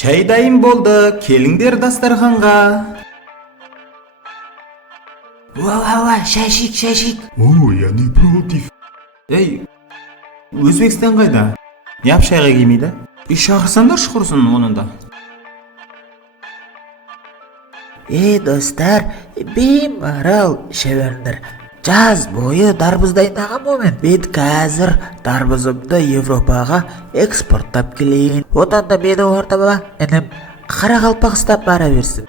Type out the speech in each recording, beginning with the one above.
Шай дайын болды, келіңдер дастарханға. Ва, шайшик. О, я не против. Ей, Өзбекстан қайда? Неғып шайға келмейді? Үй шақырсаңдар құрсын онында. Достар, беймарал шебердер. Жаз бойы дарбыз дайындаған момент. Мен қазір дарбызымды Европаға экспорттап келейін. Отанда мені ортама інім Қарақалпақстан бара берсін.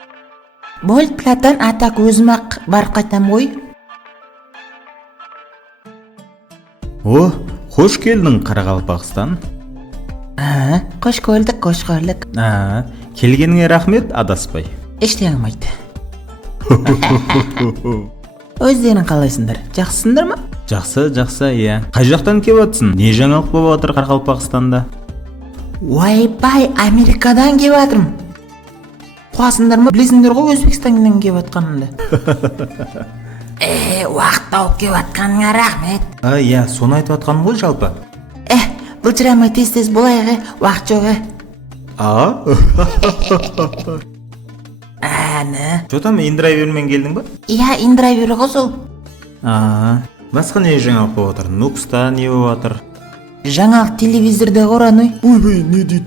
Болды, Платон, атак өзім-ақ барып қайтам ғой. О, қош келдің Қарақалпақстан. Қош көрдік. Келгеніңе рахмет, адаспай. Ештеңе алмайды. Өздерің қалайсыңдар? Жақсысыңдар ма? Жақсы, иә. Қай жақтан келіп жатсың? Не жаңалық болып отыр Қарақалпақстанда? Ойбай, Америкадан келіп жатырмын. Қуасыңдар ма? Білесіңдер ғой Өзбекстаннан келіп жатқанымды. Уақыт тауып келіп жатқаныңа рахмет. Иә, соны айтып жатқаным ғой жалпы. Былжырамай тез болайық, уақыт жоқ. Жотам, индрайвермен келдің ба? Иә, индрайвер ғой сол. Басқа не жаңалық болып отыр? Нукста не болып отыр? Жаңалық телевизорда қораной. Ойбай, не дейді?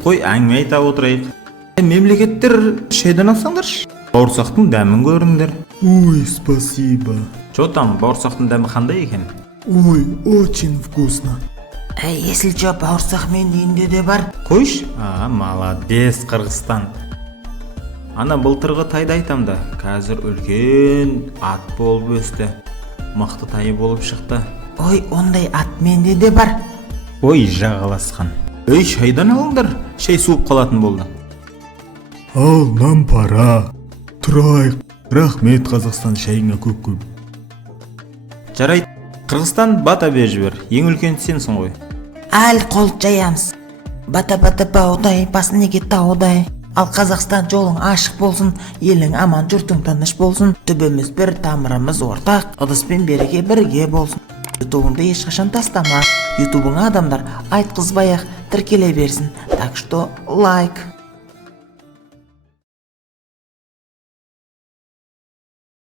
Қой, әңгіме айта отырайық. Мемлекеттер шайдан алсаңдаршы. Бауырсақтың дәмін көріңдер. Ой, спасибо. Жотам, бауырсақтың дәмі қандай екен? Ой, очень вкусно. Есіл жо бауырсақ мен үйінде де бар. Қойш? Молодец, Қырғызстан. Ана былтырғы тайды айтам да, қазір үлкен ат болып өсті. Мықты тай болып шықты. Ой, ондай ат менде де бар. Ой, жағаласқан. Шайдан алыңдар, шай суып қалатын болды. Ал, нам пара. Тұрайық. Рахмет, Қазақстан, шайыңа көп. Жарайды, Қырғызстан бата бер жібер. Ең үлкен сенсің ғой. Ал қол жаямыз. Бата баудай, басынеге таудай. Ал Қазақстан жолың ашық болсын, елің аман, жұртың тыныш болсын. Түбіміз бір, тамырымыз ортақ, ыдыспен береке бірге болсын. Ютубыңды ешқашан тастама. Ютубыңа адамдар айтқызбай-ақ тіркеле берсін. Так что лайк.